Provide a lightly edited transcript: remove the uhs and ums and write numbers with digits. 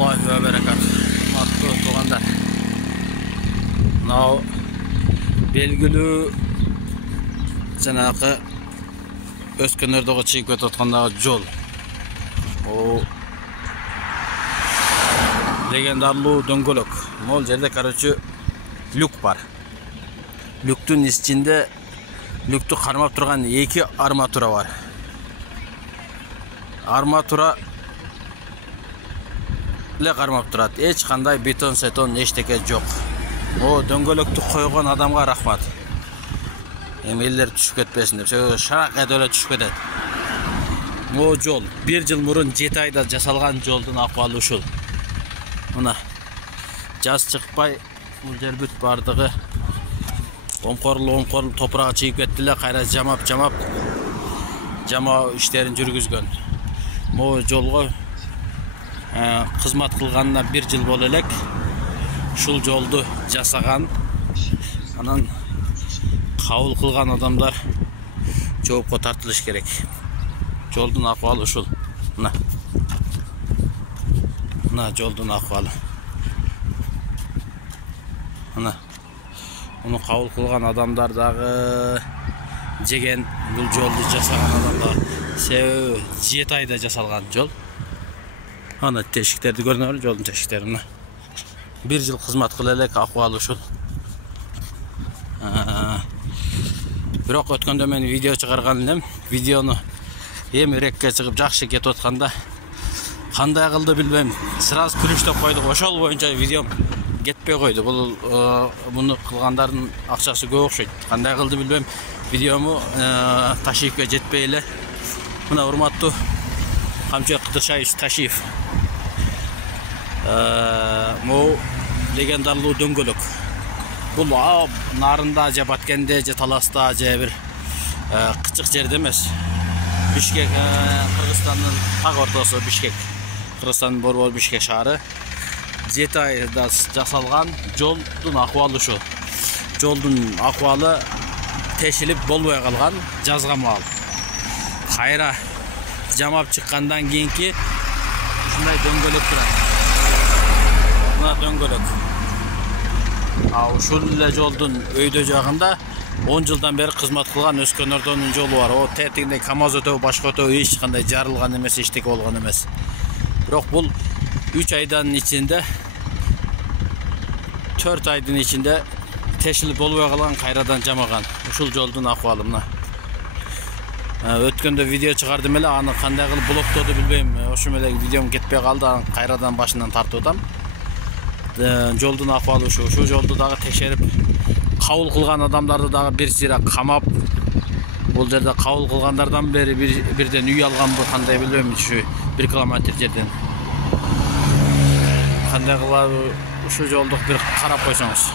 rahmatullahi ve berekatuhu. Hurmatly tug'anlar. Now belgili janaqı Özkönörдөгү чыгып өтүп аткандагы жол. O legendарлуу дөңгөлөк. Мол жерде, короче, люк бар. Люктун ичинде люкту кармап турган эки арматура бар. Арматура эле кармап турат. Эч кандай бетон эчтеке жок. О дөңгөлөктү койгон адамга рахмат. Эми элдер түшүп кетпесин деп, шарак эле түшүп кетет. О жол 1 жыл мурун 7 айда жасалган жолдун акыбалы ушул. Мына жаз чыкпай бул жер бүт бардыгы омкорлуу топуракка чыгып кетти эле, кайра жамап жамаа иштерин жүргүзгөн. Могу жолго кызмат кылганына 1 жыл боло элек. Ушул жолду жасаган, анан кабыл кылган адамдар жоопко тартылыш керек. Жолдун акыбалы ушул. Мына жолдун акыбалы. Мына муну кабыл кылган адамдар дагы жеген, бул жолду жасаган адамдар себеби 7 айда жасалган жол. Ана тешиктерди көрүнөбү, жолдун тешиктери мына. 1 жыл кызмат кыла элек, акыбалы ушул. Бирок өткөндө мен видео чыгарган элем. Видеону эми рекке чыгып жакшы кетип атканда кандай кылды билбейм. Сразу күрүштөп койдук. Ошол боюнча видеом кетпей койду. Бул муну кылгандардын акчасы көп окшойт. Кандай кылды билбейм. Видеому Ташиевке жетпей эле. Мына урматтуу Камчыбек Кыдыршаевич Ташиев. Могу легендарлуу дөңгөлөк. Бул нарында же Баткенде же Таласта же бир кычык жерде эмес. Бишкек, Кыргызстандын так ортосу Бишкек. Кыргызстандын Борбор Бишкек шаары. 7 айда жасалган жолдун акыбалы ушу. Жолдун акыбалы тешилип болбой калган, жазга маал. Кайра жамап чыккандан кийинки ушундай дөңгөлөк турат. Мына дөңгөлөк. Ушул эле жолдун өйдө жагында 10 жылдан бери кызмат кылган Өскөнөрдөн жолу бар. О тетигиндей КамАЗ өтөбү, башка өтөбү эч кандай жарылган эмес, эчтеке болгон эмес. Бирок бул 3 айдын ичинде 4 айдын ичинде тешилип болбой калган, кайрадан жамаган. Ушул жолдун акыбалы мына. Өткөндө видео чыгардым эле, аны кандай кылып блоктоду билбейм. Ошол эле видеом кетпей калды, аны кайрадан башынан тартып атам. Жолдун акыбалы ушу. Ушул жолду дагы текшерип, кабыл кылган адамдарды дагы бир сыйра камап, бул жерде кабыл кылгандардан бери бирден үй алганбы, кандай билбейм, ушу 1 километр жерден. Кандай кылып ушу жолду бир карап койсоңуз.